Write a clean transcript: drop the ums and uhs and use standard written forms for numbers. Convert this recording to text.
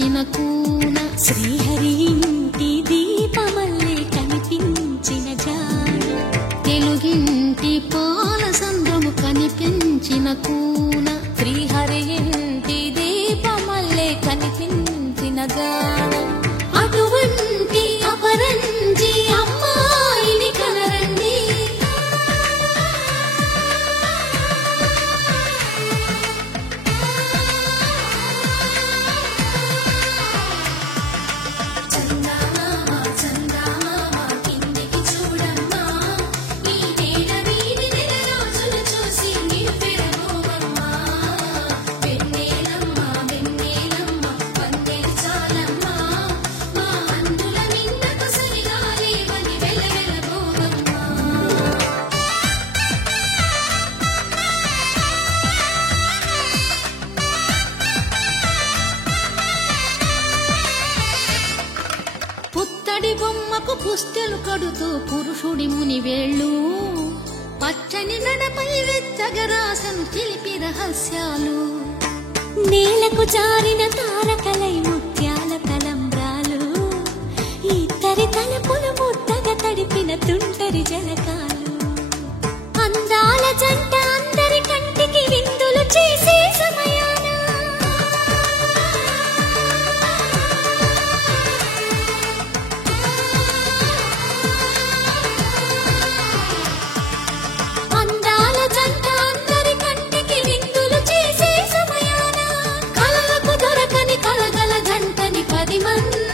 కనిపించిన కూన శ్రీహరి ఇంటి దీపమల్లే కనిపించిన జాన తెలుగింటి పాల సంద్రము కనిపించిన కూన శ్రీహరి ఇంటి దీపమల్లే కనిపించిన జాన అటువంటి అపరంజి అమ్మాయిని కనరండి పుత్తడి బొమ్మకు పుస్తెలు కడుతూ పురుషుడి ముని వేళ్ళు పచ్చని నడపై వెచ్చగరాసను చిలిపి రహస్యాలు నేలకు జారిన తారకలై ముత్యాల తలంబ్రాలు ఇద్దరి తలపులు ముద్దగా తడిపిన తుంటరి జలకాలు అందాల జంట అందరి కంటికి విందులు చేసే సమయాన మంది